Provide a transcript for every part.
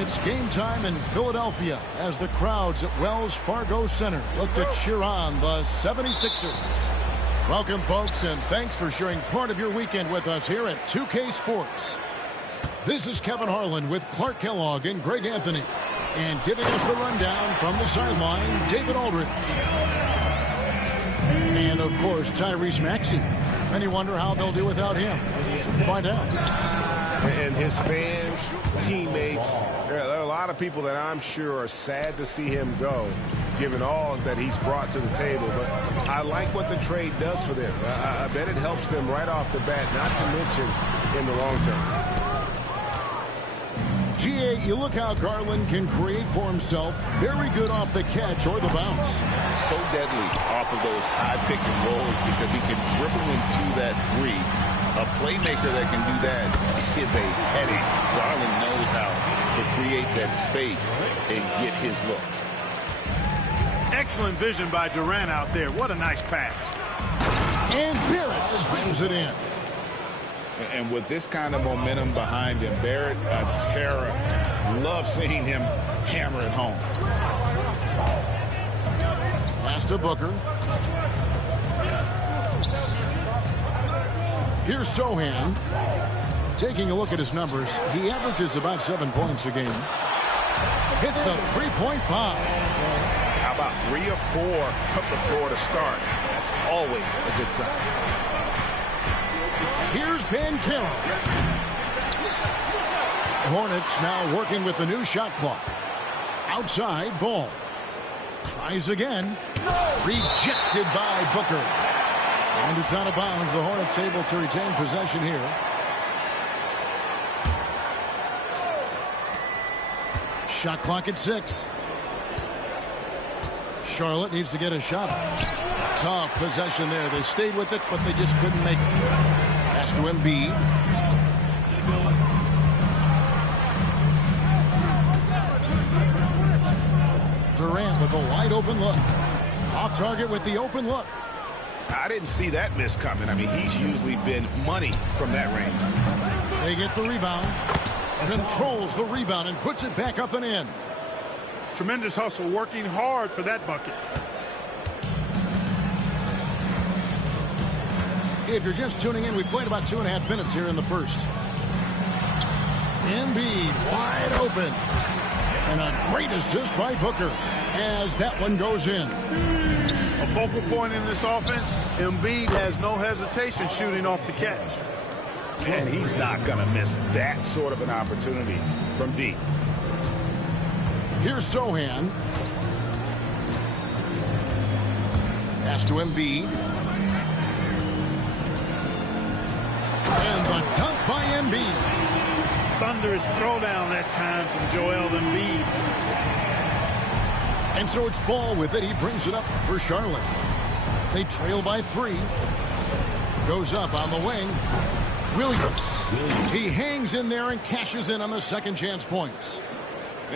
It's game time in Philadelphia as the crowds at Wells Fargo Center look to cheer on the 76ers. Welcome, folks, and thanks for sharing part of your weekend with us here at 2K Sports. This is Kevin Harlan with Clark Kellogg and Greg Anthony. And giving us the rundown from the sideline, David Aldridge. And, of course, Tyrese Maxey. Many wonder how they'll do without him. We'll find out. And his fans, teammates, there are a lot of people that I'm sure are sad to see him go, given all that he's brought to the table. But I like what the trade does for them. I bet it helps them right off the bat, not to mention in the long term. GA, you look how Garland can create for himself. Very good off the catch or the bounce. So deadly off of those high pick and rolls because he can dribble into that three. A playmaker that can do that is a headache. Garland knows how to create that space and get his look. Excellent vision by Durant out there. What a nice pass. And Barrett slams it in. And with this kind of momentum behind him, Barrett, a terror. Love seeing him hammer it home. Pass to Booker. Here's Sohan. Taking a look at his numbers, he averages about 7 points a game. Hits the three-point bomb. How about 3 or 4 from the floor to start? That's always a good sign. Here's Banchero. Hornets now working with the new shot clock. Outside, Ball. Tries again. Rejected by Booker. And it's out of bounds. The Hornets able to retain possession here. Shot clock at 6. Charlotte needs to get a shot. Tough possession there. They stayed with it, but they just couldn't make it. Pass to Embiid. Durant with a wide open look. Off target with the open look. I didn't see that miss coming. I mean, he's usually been money from that range. They get the rebound. Controls the rebound and puts it back up and in. Tremendous hustle, working hard for that bucket. If you're just tuning in, we played about 2.5 minutes here in the first. Embiid wide open. And a great assist by Booker as that one goes in. A focal point in this offense, Embiid has no hesitation shooting off the catch. And he's not going to miss that sort of an opportunity from deep. Here's Sohan. Pass to Embiid. And the dunk by Embiid. Thunderous throwdown that time from Joel Embiid. And so it's Ball with it. He brings it up for Charlotte. They trail by 3. Goes up on the wing. Williams. He hangs in there and cashes in on the second chance points.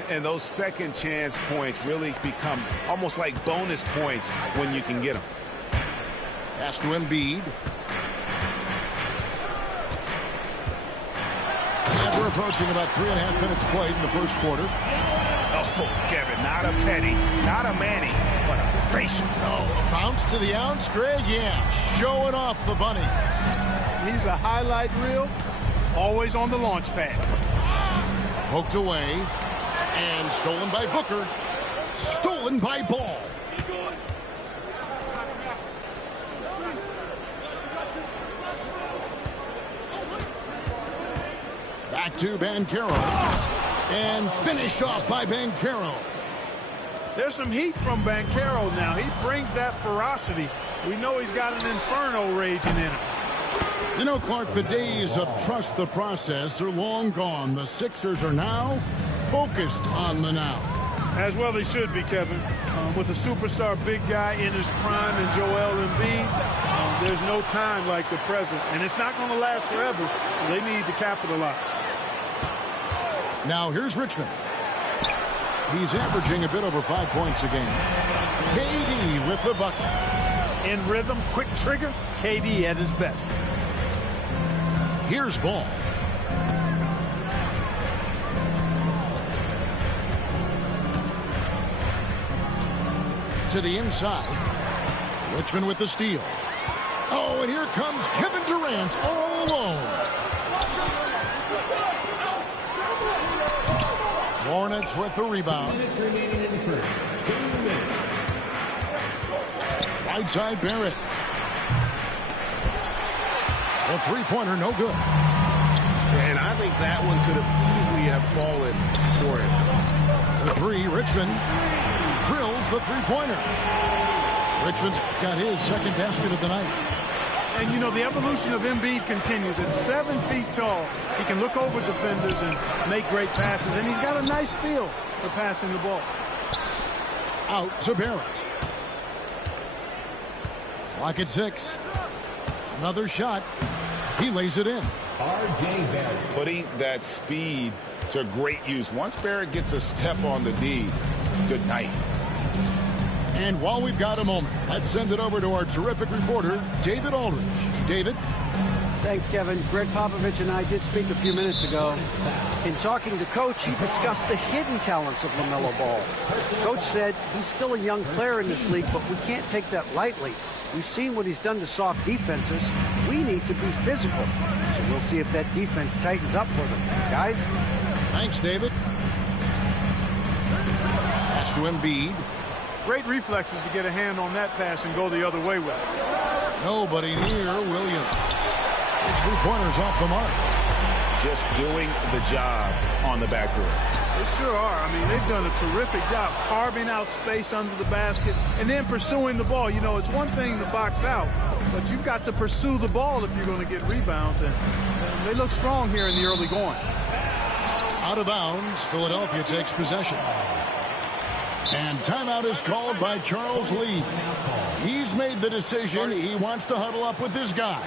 And those second chance points really become almost like bonus points when you can get them. Pass to Embiid. And we're approaching about 3.5 minutes played in the first quarter. Oh, Kevin, not a penny, not a Manny, but a facial. No, bounce to the ounce, Greg. Yeah, showing off the bunnies. He's a highlight reel, always on the launch pad. Poked away and stolen by Booker. Stolen by Ball. Back to Banchero. And finished off by Banchero. There's some heat from Banchero now. He brings that ferocity. We know he's got an inferno raging in him. You know, Clark, the days of trust the process are long gone. The Sixers are now focused on the now. As well they should be, Kevin. With a superstar big guy in his prime and Joel Embiid, there's no time like the present. And it's not going to last forever, so they need to capitalize. Now here's Richmond. He's averaging a bit over 5 points a game. KD with the bucket. In rhythm, quick trigger, KD at his best. Here's Ball. To the inside. Richmond with the steal. Oh, and here comes Kevin Durant all alone. Hornets with the rebound. Right side Barrett. The three-pointer no good. And I think that one could have easily have fallen for him. The 3, Richmond drills the three-pointer. Richmond's got his second basket of the night. And, you know, the evolution of Embiid continues. At 7 feet tall, he can look over defenders and make great passes. And he's got a nice feel for passing the ball. Out to Barrett. Clock at 6. Another shot. He lays it in. R.J. Barrett. Putting that speed to great use. Once Barrett gets a step on the D, good night. And while we've got a moment, let's send it over to our terrific reporter, David Aldridge. David? Thanks, Kevin. Greg Popovich and I did speak a few minutes ago. In talking to Coach, he discussed the hidden talents of LaMelo Ball. Coach said he's still a young player in this league, but we can't take that lightly. We've seen what he's done to soft defenses. We need to be physical. So we'll see if that defense tightens up for them. Guys? Thanks, David. Pass to Embiid. Great reflexes to get a hand on that pass and go the other way with it. Nobody near Williams. His three-pointers off the mark. Just doing the job on the back door. They sure are. I mean, they've done a terrific job carving out space under the basket and then pursuing the ball. You know, it's one thing to box out, but you've got to pursue the ball if you're going to get rebounds. And they look strong here in the early going. Out of bounds, Philadelphia takes possession. And timeout is called by Charles Lee. He's made the decision. He wants to huddle up with his guys.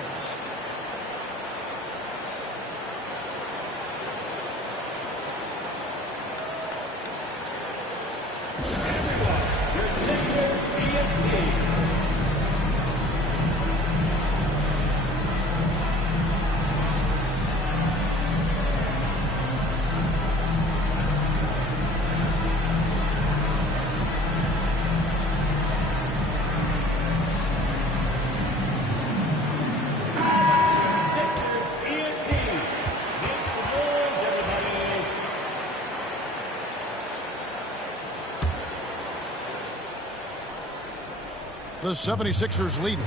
The 76ers lead.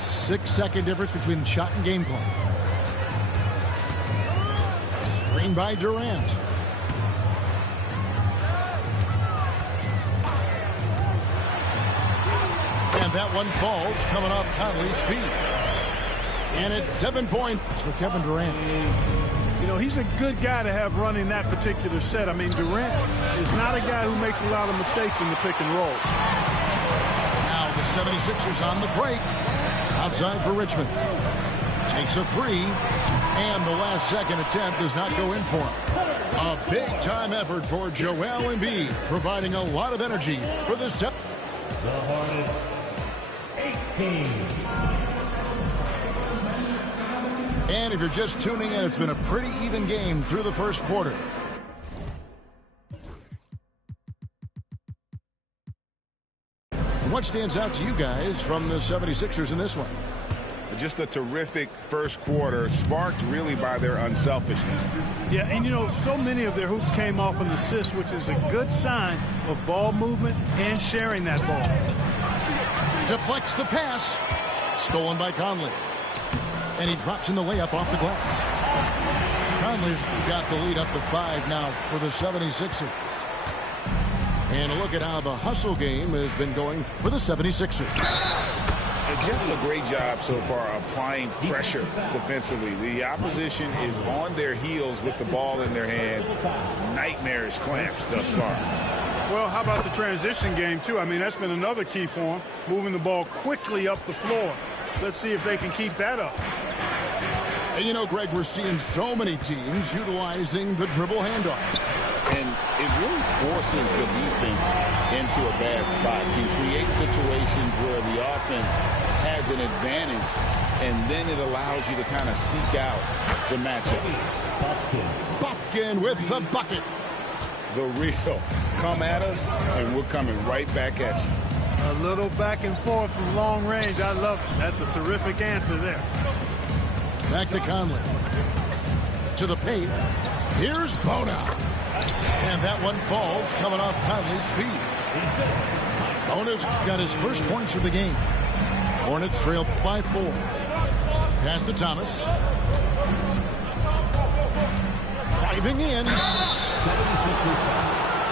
6-second difference between the shot and game clock. Screen by Durant. And that one falls coming off Conley's feet. And it's 7 points for Kevin Durant. You know, he's a good guy to have running that particular set. I mean, Durant is not a guy who makes a lot of mistakes in the pick and roll. Now the 76ers on the break. Outside for Richmond. Takes a three. And the last second attempt does not go in for him. A big-time effort for Joel Embiid, providing a lot of energy for the set. The Hornets, 18. And if you're just tuning in, it's been a pretty even game through the first quarter. What stands out to you guys from the 76ers in this one? Just a terrific first quarter, sparked really by their unselfishness. Yeah, and you know, so many of their hoops came off an assist, which is a good sign of ball movement and sharing that ball. Deflects the pass. Stolen by Conley. And he drops in the layup off the glass. Conley's got the lead up to 5 now for the 76ers. And look at how the hustle game has been going for the 76ers. And just a great job so far applying pressure defensively. The opposition is on their heels with the ball in their hand. Nightmarish clamps thus far. Well, how about the transition game, too? I mean, that's been another key for them, moving the ball quickly up the floor. Let's see if they can keep that up. And you know, Greg, we're seeing so many teams utilizing the dribble handoff. And it really forces the defense into a bad spot. Can create situations where the offense has an advantage, and then it allows you to kind of seek out the matchup. Buffkin with the bucket. The real. Come at us, and we're coming right back at you. A little back and forth from long range. I love it. That's a terrific answer there. Back to Conley. To the paint. Here's Bona. And that one falls coming off Conley's feet. Bona's got his first points of the game. Hornets trail by 4. Pass to Thomas. Driving in.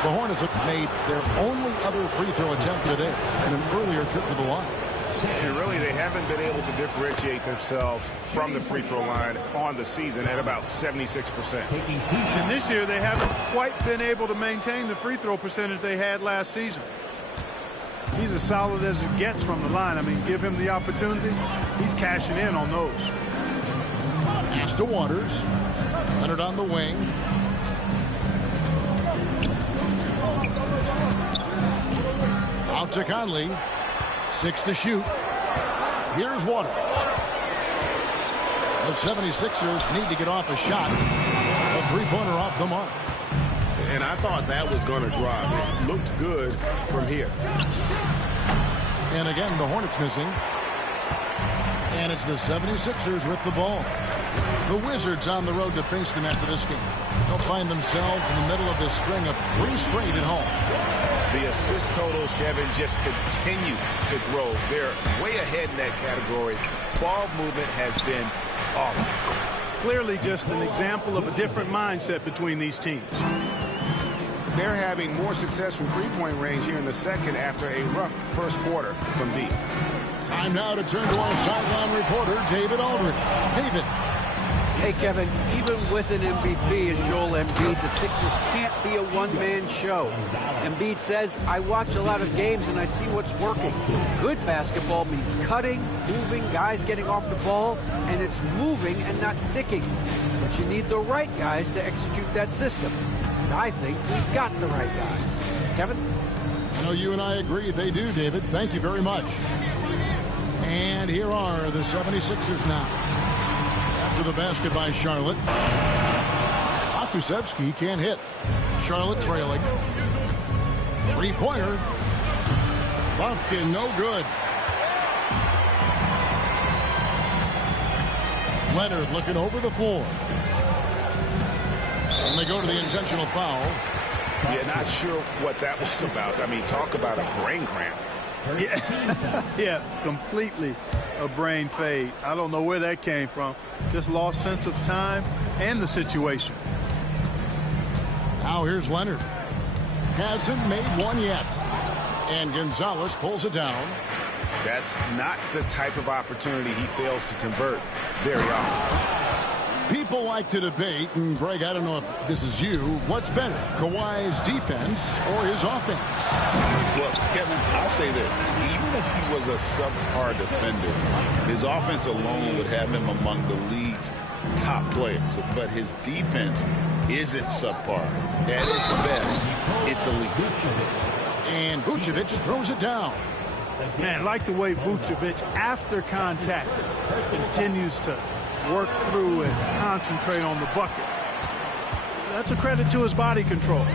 The Hornets have made their only other free throw attempt today in an earlier trip to the line. And really, they haven't been able to differentiate themselves from the free throw line on the season at about 76%. And this year, they haven't quite been able to maintain the free throw percentage they had last season. He's as solid as it gets from the line. I mean, give him the opportunity. He's cashing in on those. Pass to Waters. Leonard on the wing. Out to Conley. 6 to shoot. Here's Waters. The 76ers need to get off a shot. A three-pointer off the mark. And I thought that was going to drop. It looked good from here. And again, the Hornets missing. And it's the 76ers with the ball. The Wizards on the road to face them after this game. They'll find themselves in the middle of this string of 3 straight at home. The assist totals, Kevin, just continue to grow. They're way ahead in that category. Ball movement has been flawless. Clearly just an example of a different mindset between these teams. They're having more success from three-point range here in the second after a rough first quarter from deep. Time now to turn to our sideline reporter, David Aldridge. David. Hey, Kevin, even with an MVP and Joel Embiid, the Sixers can't be a one-man show. Embiid says, I watch a lot of games and I see what's working. Good basketball means cutting, moving, guys getting off the ball, and it's moving and not sticking. But you need the right guys to execute that system. And I think we've got the right guys. Kevin? I know you and I agree they do, David. Thank you very much. And here are the 76ers now. After the basket by Charlotte. Akusevsky can't hit. Charlotte trailing. Three-pointer. Buffkin, no good. Leonard looking over the floor. And they go to the intentional foul. Yeah, not sure what that was about. I mean, talk about a brain cramp. Yeah, completely a brain fade. I don't know where that came from. Just lost sense of time and the situation. Now here's Leonard. Hasn't made one yet. And Gonzalez pulls it down. That's not the type of opportunity he fails to convert very often. People like to debate, and Greg, I don't know if this is you, what's better, Kawhi's defense or his offense? Well, Kevin, I'll say this. Even if he was a subpar defender, his offense alone would have him among the league's top players. But his defense isn't subpar. At its best, it's elite. And Vucevic throws it down. Man, I like the way Vucevic, after contact, continues to work through and concentrate on the bucket. That's a credit to his body control.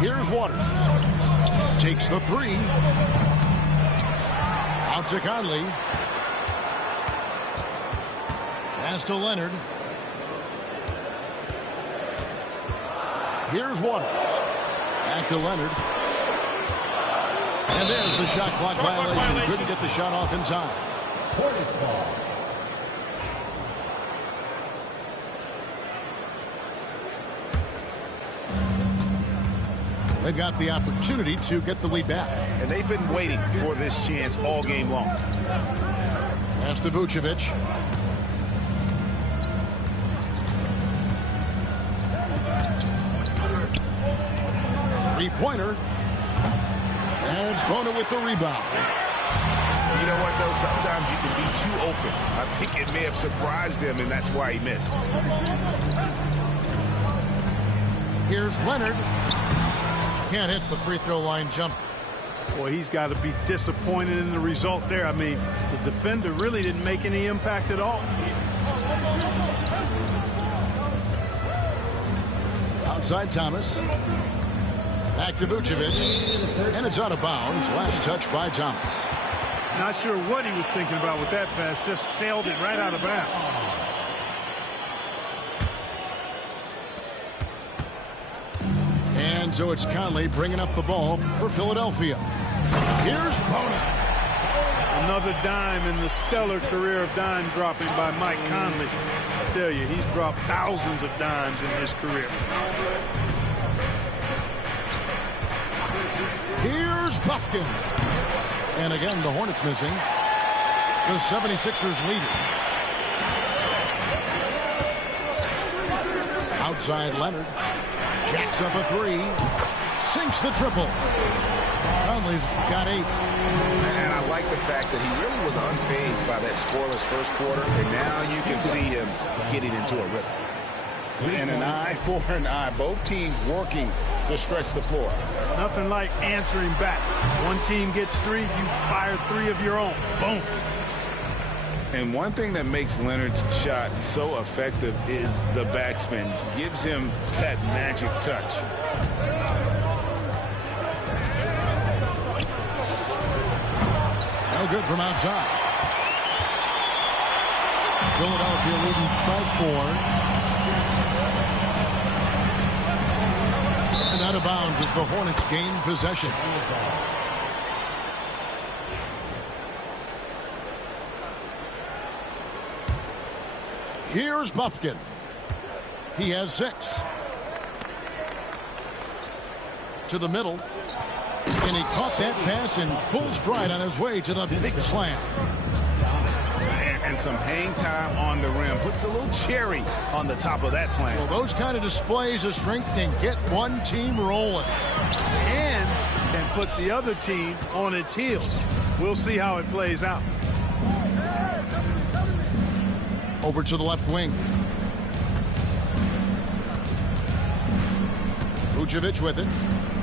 Here's Waters. Takes the three. Out to Conley. Pass to Leonard. Here's Waters. Back to Leonard. And there's the shot clock violation. Couldn't get the shot off in time. Hornets ball. They've got the opportunity to get the lead back. And they've been waiting for this chance all game long. Pass to Vucevic. Three-pointer. And Spona with the rebound. You know what, though? Sometimes you can be too open. I think it may have surprised him, and that's why he missed. Here's Leonard. Can't hit the free throw line jump. Boy, he's got to be disappointed in the result there. I mean, the defender really didn't make any impact at all. Outside Thomas. Back to Vucevic. And it's out of bounds. Last touch by Thomas. Not sure what he was thinking about with that pass. Just sailed it right out of bounds. And so it's Conley bringing up the ball for Philadelphia. Here's Bona. Another dime in the stellar career of dime dropping by Mike Conley. I tell you, he's dropped thousands of dimes in his career. Here's Buffkin. And again, the Hornets missing. The 76ers lead. Outside Leonard. Jacks up a three. Sinks the triple. Conley's got 8. And I like the fact that he really was unfazed by that scoreless first quarter. And now you can see him getting into a rhythm. And an eye for an eye. Both teams working to stretch the floor. Nothing like answering back. One team gets 3, you fire 3 of your own. Boom. And one thing that makes Leonard's shot so effective is the backspin. Gives him that magic touch. No good from outside. Philadelphia leading by 4. And out of bounds as the Hornets gain possession. Here's Buffkin. He has 6. To the middle. And he caught that pass in full stride on his way to the big slam. And some hang time on the rim. Puts a little cherry on the top of that slam. Well, those kind of displays of strength can get one team rolling. And can put the other team on its heels. We'll see how it plays out. Over to the left wing. Vucevic with it.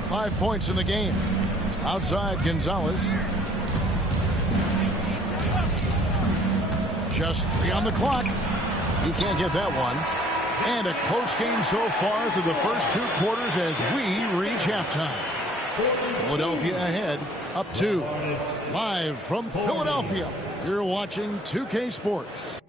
5 points in the game. Outside Gonzalez. Just 3 on the clock. He can't get that one. And a close game so far through the first 2 quarters as we reach halftime. Philadelphia ahead, up 2. Live from Philadelphia, you're watching 2K Sports.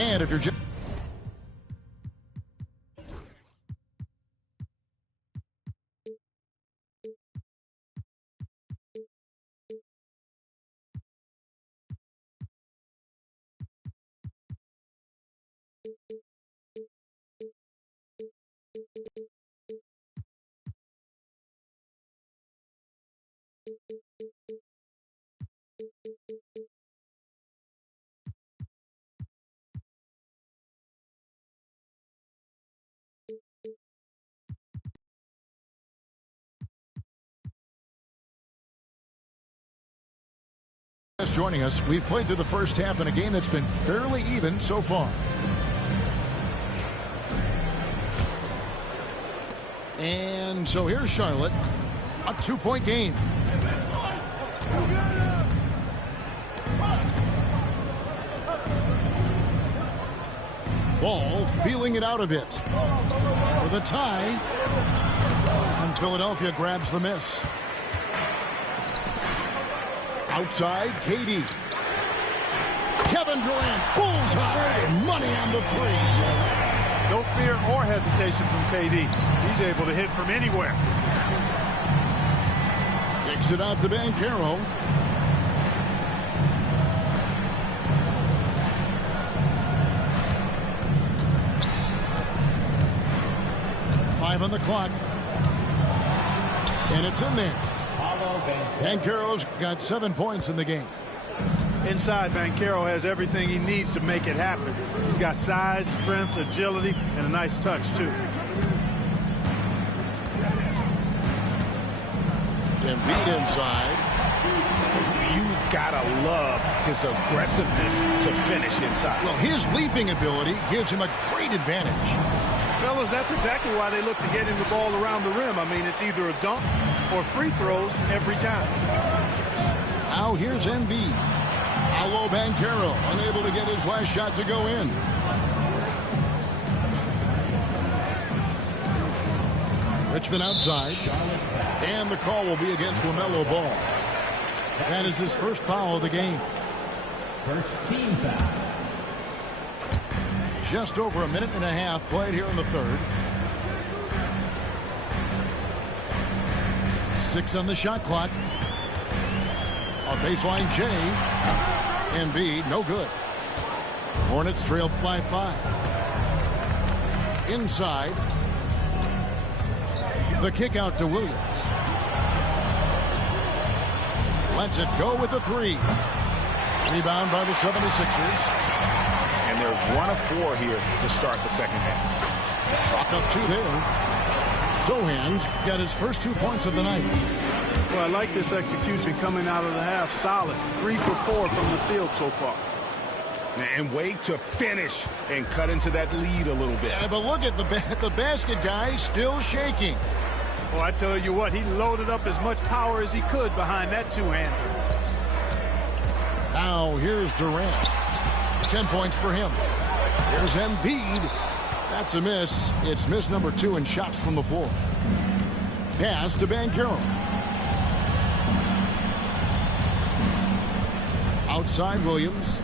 And if you're just joining us, we've played through the first half in a game that's been fairly even so far. And so here's Charlotte, a 2-point game. Ball feeling it out a bit for the tie, and Philadelphia grabs the miss. Outside, KD. Kevin Durant, bullseye, money on the three. No fear or hesitation from KD. He's able to hit from anywhere. Kicks it out to Banchero. Five on the clock. And it's in there. Banchero's got 7 points in the game. Inside, Banchero has everything he needs to make it happen. He's got size, strength, agility, and a nice touch, too. Embiid inside. You've got to love his aggressiveness to finish inside. Well, his leaping ability gives him a great advantage. Fellas, that's exactly why they look to get him the ball around the rim. I mean, it's either a dunk or free throws every time. Now here's Embiid. Paolo Banchero unable to get his last shot to go in. Richmond outside. And the call will be against LaMelo Ball. That is his first foul of the game. First team foul. Just over a minute and a half played here in the third. 6 on the shot clock. On baseline, Jay. Embiid, no good. Hornets trailed by 5. Inside. The kick out to Williams. Lets it go with the 3. Rebound by the 76ers. And they're 1 of 4 here to start the second half. Chalk up 2 there. Sohan's got his first 2 points of the night. Well, I like this execution coming out of the half. Solid. 3 for 4 from the field so far. And wait to finish and cut into that lead a little bit. Yeah, but look at the basket guy still shaking. Well, I tell you what, he loaded up as much power as he could behind that two-hander. Now here's Durant. 10 points for him. There's Embiid. That's a miss. It's miss number 2 in shots from the floor. Pass to Banchero. Outside Williams.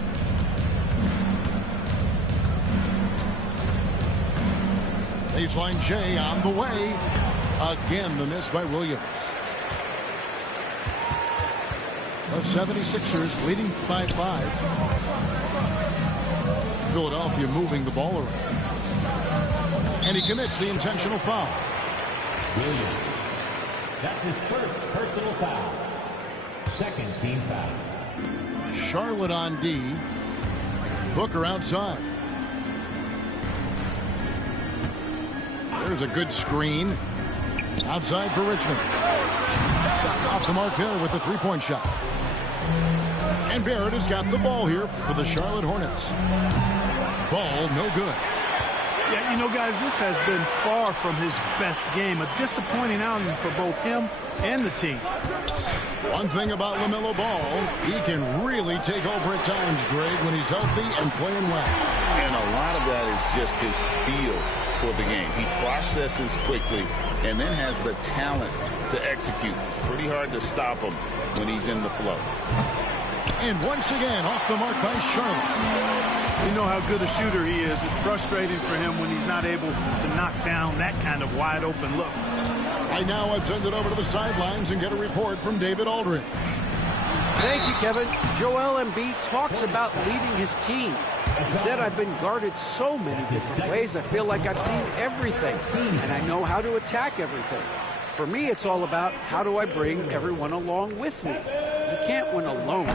Baseline Jay on the way. Again, the miss by Williams. The 76ers leading by 5. Philadelphia moving the ball around. And he commits the intentional foul. Williams. That's his first personal foul. Second team foul. Charlotte on D. Booker outside. There's a good screen. Outside for Richmond. Off the mark there with the 3-point shot. And Barrett has got the ball here for the Charlotte Hornets. Ball no good. Yeah, you know, guys, this has been far from his best game. A disappointing outing for both him and the team. One thing about LaMelo Ball, he can really take over at times, Greg, when he's healthy and playing well. And a lot of that is just his feel for the game. He processes quickly and then has the talent to execute. It's pretty hard to stop him when he's in the flow. And once again, off the mark by Charlotte. We know how good a shooter he is. It's frustrating for him when he's not able to knock down that kind of wide open look. Right now, I'd send it over to the sidelines and get a report from David Aldridge. Thank you, Kevin. Joel Embiid talks about leading his team. He said, I've been guarded so many different ways. I feel like I've seen everything, and I know how to attack everything. For me, it's all about how do I bring everyone along with me. You can't win alone.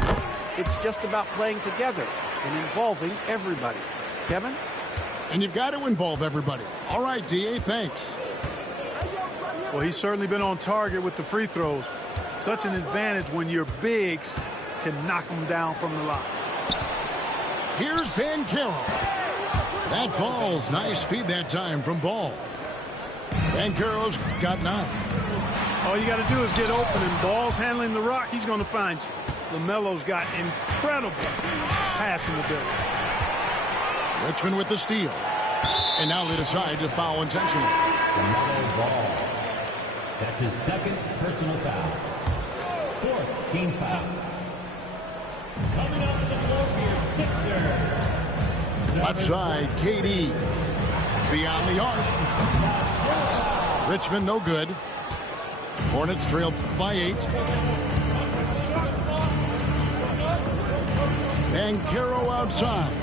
It's just about playing together and involving everybody. Kevin? And you've got to involve everybody. All right, D.A., thanks. Well, he's certainly been on target with the free throws. Such an advantage when your bigs can knock them down from the line. Here's Banchero. That falls. Nice feed that time from Ball. Banchero's got 9. All you got to do is get open, and Ball's handling the rock. He's going to find you. LaMelo's got incredible passing ability. Richmond with the steal. And now they decide to foul intentionally. LaMelo Ball. That's his second personal foul. 4th team foul. Coming up to the floor for your Sixers. Left side, KD. Beyond the arc. Richmond no good. Hornets trail by 8. Banchero outside.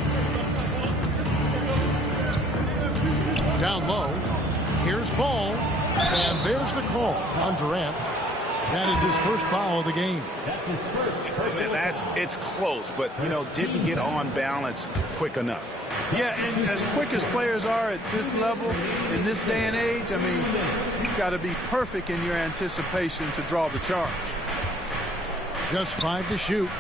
Down low. Here's Ball. And there's the call on Durant. That is his first foul of the game. That's his first. It's close, but, didn't get on balance quick enough. Yeah, and as quick as players are at this level, in this day and age, I mean, you've got to be perfect in your anticipation to draw the charge. Just 5 to shoot.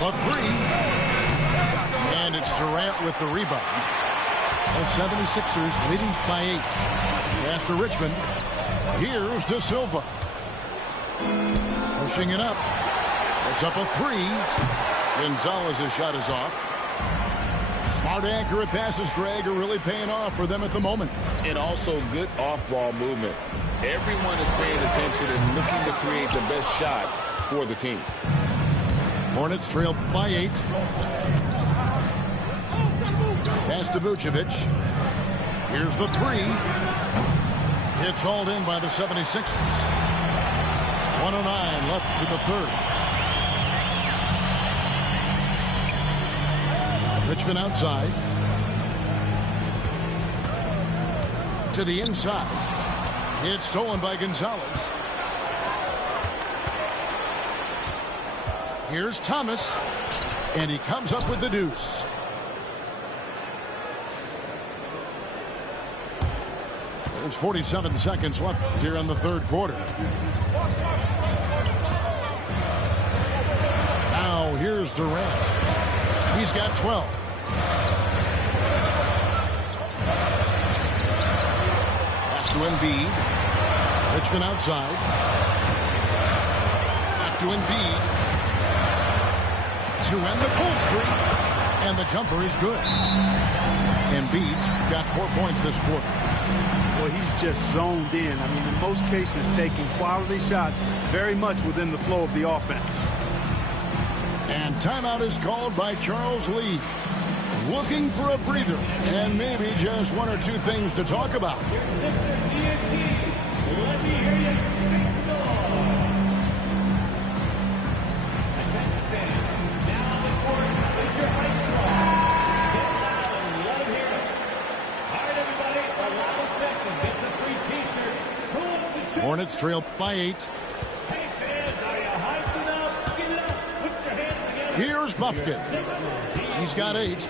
A 3. And it's Durant with the rebound. The 76ers leading by 8. Pass to Richmond. Here's De Silva. Pushing it up. It's up a 3. Gonzalez's shot is off. Smart, accurate passes, Greg, are really paying off for them at the moment. And also good off-ball movement. Everyone is paying attention and looking to create the best shot for the team. Hornets trail by 8. Pass to Vucevic. Here's the 3. It's hauled in by the 76ers. 109 left to the third. Richmond outside. To the inside. It's stolen by Gonzalez. Here's Thomas. And he comes up with the deuce. There's 47 seconds left here in the third quarter. Now here's Durant. He's got 12. Pass to Embiid. Richmond outside. Back to Embiid. To end the cold streak. And the jumper is good. Embiid's got 4 points this quarter. Well, he's just zoned in. I mean, in most cases, taking quality shots very much within the flow of the offense. And timeout is called by Charles Lee. Looking for a breather and maybe just 1 or 2 things to talk about. Hornets trail by 8. Here's Buffkin. He's got 8.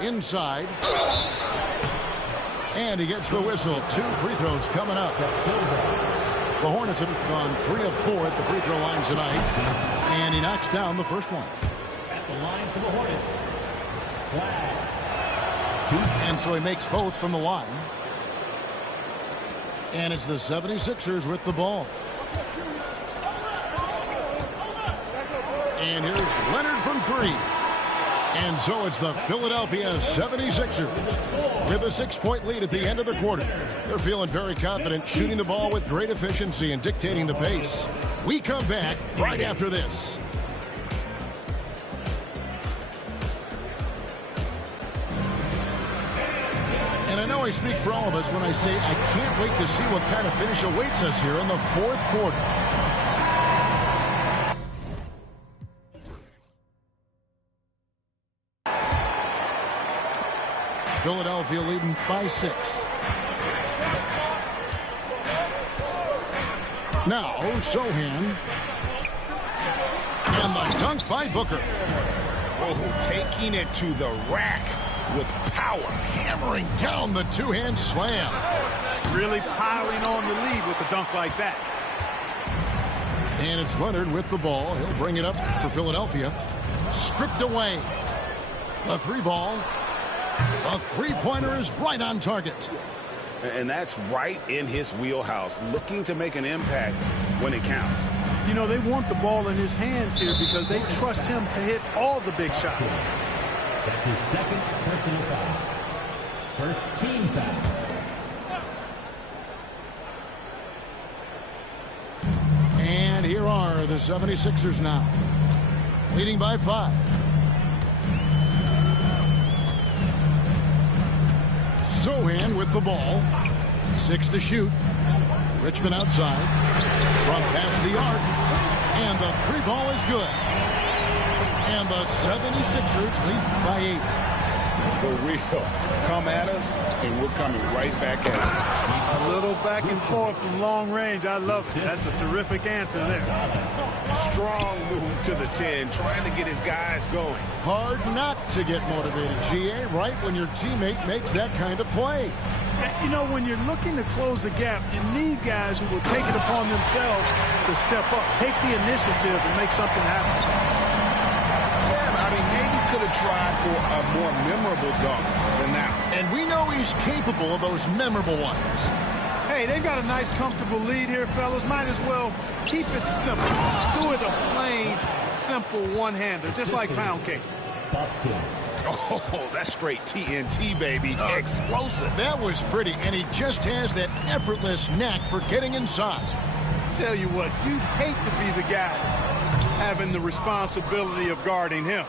Inside. And he gets the whistle. 2 free throws coming up. The Hornets have gone 3 of 4 at the free throw line tonight. And he knocks down the first one. At the line for the Hornets. Flag. And so he makes both from the line. And it's the 76ers with the ball. And here's Leonard from 3. And so it's the Philadelphia 76ers with a 6-point lead at the end of the quarter. They're feeling very confident, shooting the ball with great efficiency and dictating the pace. We come back right after this. And I know I speak for all of us when I say I can't wait to see what kind of finish awaits us here in the fourth quarter. Philadelphia leading by 6. Now, Sohan. And the dunk by Booker. Oh, taking it to the rack with power. Hammering down the two-hand slam. Really piling on the lead with a dunk like that. And it's Leonard with the ball. He'll bring it up for Philadelphia. Stripped away. The 3-ball. The 3-pointer is right on target. And that's right in his wheelhouse, looking to make an impact when it counts. You know, they want the ball in his hands here because they trust him to hit all the big shots. That's his second personal foul. First team foul. And here are the 76ers now, leading by 5. Sohan with the ball. 6 to shoot. Richmond outside. From past the arc. And the 3-ball is good. And the 76ers lead by 8. The real come at us, and we're coming right back at it. A little back and forth from long range. I love it. That's a terrific answer there. Strong move to the 10, trying to get his guys going. Hard not to get motivated, GA, right when your teammate makes that kind of play. You know, when you're looking to close the gap, you need guys who will take it upon themselves to step up, take the initiative, and make something happen. Yeah, I mean, maybe could have tried for a more memorable dunk than that. And we know he's capable of those memorable ones. Hey, they've got a nice, comfortable lead here, fellas. Might as well keep it simple. Do it a plain, simple one-hander, just like pound cake. Oh, that's straight TNT, baby. Explosive. That was pretty, and he just has that effortless knack for getting inside. Tell you what, you'd hate to be the guy having the responsibility of guarding him.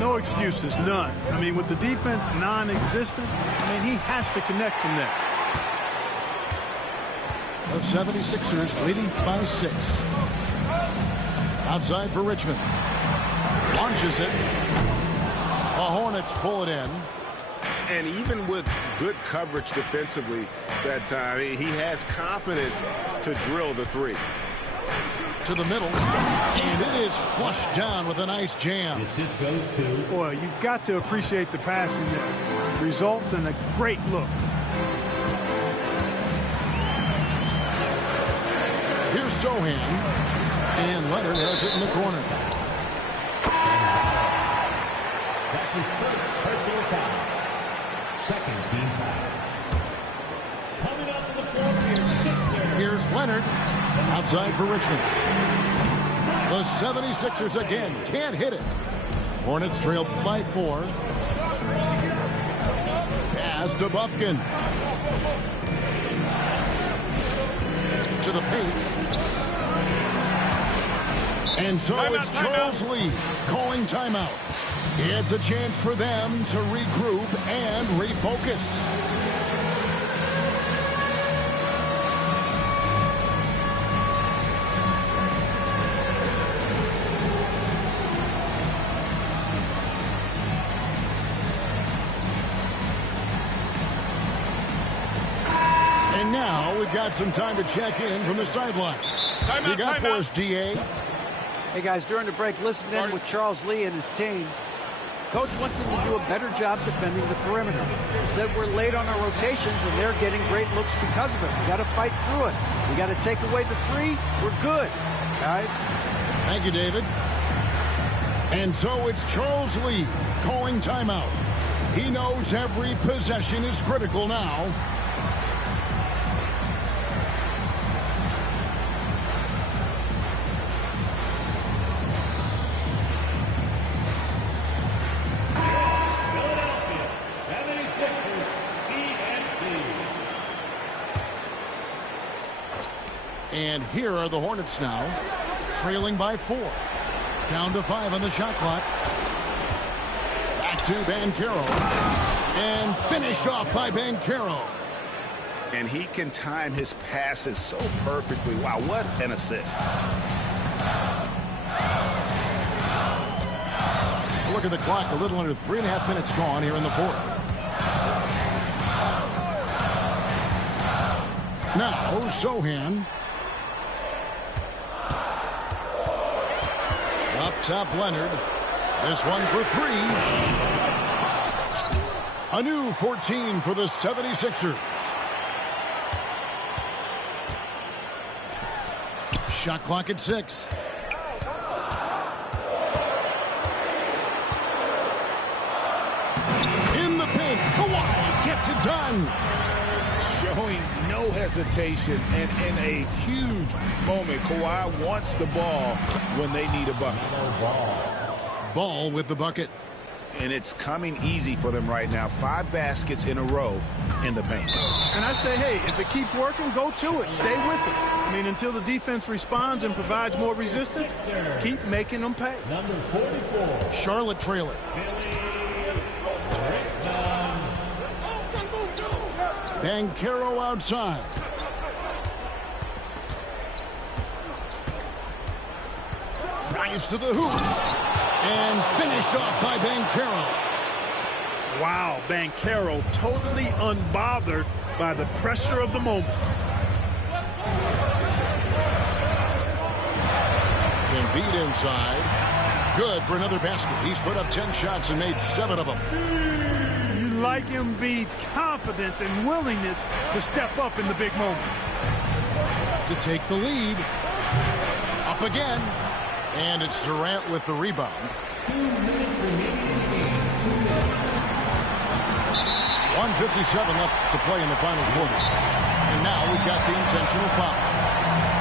No excuses, none. I mean, with the defense non-existent, I mean, he has to connect from there. The 76ers leading by 6. Outside for Richmond. Launches it. The Hornets pull it in. And even with good coverage defensively that time, he has confidence to drill the 3. To the middle. And it is flushed down with a nice jam. Assist goes to... Boy, you've got to appreciate the passing there. Results in a great look. Here's Sohan. And Leonard has it in the corner. That's his first personal foul. Second team foul. Coming up to the floor here, Sixers. Here's Leonard. Outside for Richmond. The 76ers again can't hit it. Hornets trail by 4. Pass to Bufkin. To the paint. And so it's Charles Lee calling timeout. It's a chance for them to regroup and refocus. And now we've got some time to check in from the sideline. You got for us, DA? Hey, guys, during the break, listen in with Charles Lee and his team. Coach wants them to do a better job defending the perimeter. He said we're late on our rotations, and they're getting great looks because of it. We got to fight through it. We got to take away the 3. We're good, guys. Thank you, David. And so it's Charles Lee calling timeout. He knows every possession is critical now. And here are the Hornets now, trailing by 4. Down to 5 on the shot clock. Back to Banchero. And finished off by Banchero. And he can time his passes so perfectly. Wow, what an assist. Look at the clock, a little under 3.5 minutes gone here in the 4th. Now, Sohan. Up top, Leonard. This one for 3. A new 14 for the 76ers. Shot clock at 6. In the paint, Kawhi gets it done. Showing no hesitation, and in a huge moment, Kawhi wants the ball when they need a bucket. Ball with the bucket. And it's coming easy for them right now. 5 baskets in a row in the paint. And I say, hey, if it keeps working, go to it. Stay with it. I mean, until the defense responds and provides more resistance, keep making them pay. Number 44. Charlotte trailing. Banchero outside. Drives to the hoop. And finished off by Banchero. Wow, Banchero totally unbothered by the pressure of the moment. Embiid inside. Good for another basket. He's put up 10 shots and made 7 of them. You like Embiid's confidence and willingness to step up in the big moment. To take the lead. Up again. And it's Durant with the rebound. 2 minutes remaining in the game. 2 minutes. 1:57 left to play in the final quarter. And now we've got the intentional foul.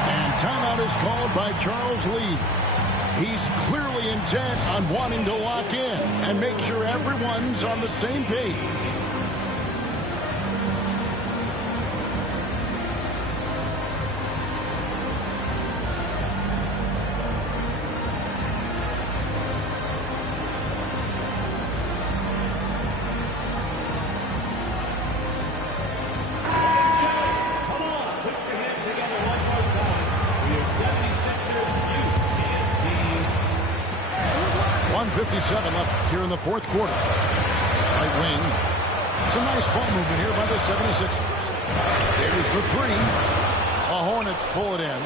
And timeout is called by Charles Lee. He's clearly intent on wanting to lock in and make sure everyone's on the same page. Come on, put your hands together one more time. For your 76ers youth team. 1:57 left here in the 4th quarter. Right wing. Some nice ball movement here by the 76ers. There's the 3. The Hornets pull it in.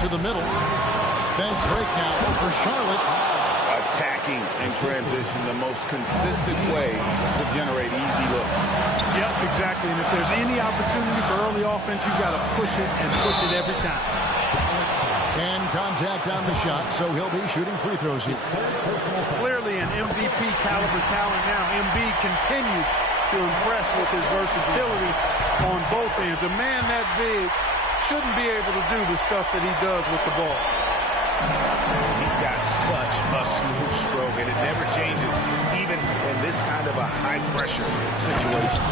To the middle. Fence break now for Charlotte. Attacking and transition, the most consistent way to generate easy looks. Yep, exactly. And if there's any opportunity for early offense, you've got to push it and push it every time. And contact on the shot, so he'll be shooting free throws here. Clearly an MVP caliber talent now. Embiid continues to impress with his versatility on both ends. A man that big shouldn't be able to do the stuff that he does with the ball. He's got such a smooth stroke, and it never changes, even in this kind of a high-pressure situation.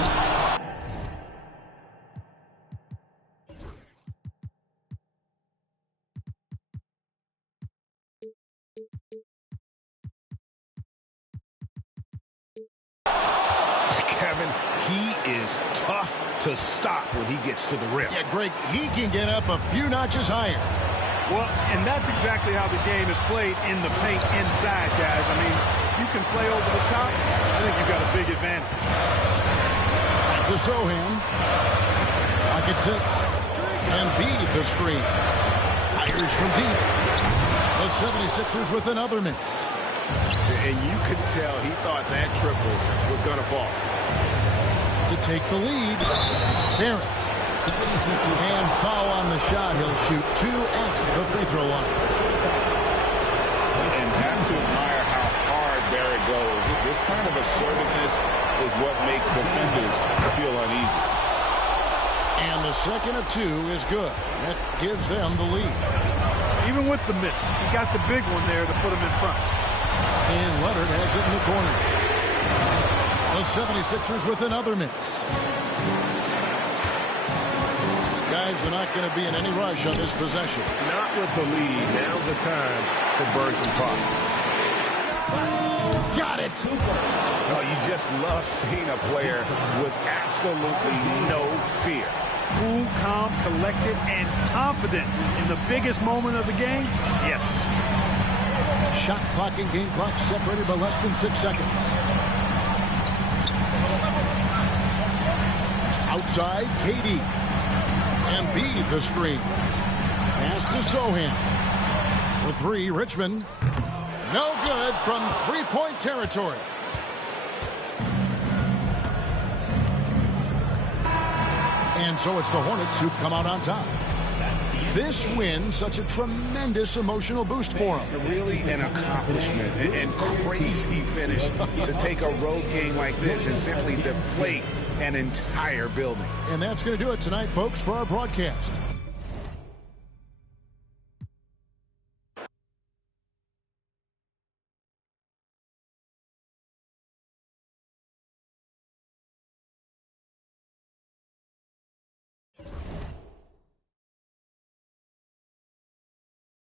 Kevin, he is tough to stop when he gets to the rim. Yeah, Greg, he can get up a few notches higher. Well, and that's exactly how the game is played in the paint inside, guys. I mean, if you can play over the top, I think you've got a big advantage. To Sohan. Pocket 6. Embiid the screen. Fires from deep. The 76ers with another miss. And you could tell he thought that triple was going to fall. To take the lead, Barrett. And foul on the shot. He'll shoot 2 at the free throw line. And have to admire how hard Barrett goes. This kind of assertiveness is what makes defenders feel uneasy. And the second of 2 is good. That gives them the lead. Even with the miss, he got the big one there to put him in front. And Leonard has it in the corner. The 76ers with another miss. guys are not going to be in any rush on this possession. Not with the lead. Now's the time for birds and puck. Got it. Oh, you just love seeing a player with absolutely no fear. Cool, calm, collected, and confident in the biggest moment of the game? Yes. Shot clock and game clock separated by less than 6 seconds. Outside, KD. Embiid the screen. Pass to Sohan. For three, Richmond. No good from three-point territory. And so it's the Hornets who come out on top. This win, such a tremendous emotional boost for them. Really an accomplishment and crazy finish to take a road game like this and simply deflate an entire building. And that's going to do it tonight, folks, for our broadcast.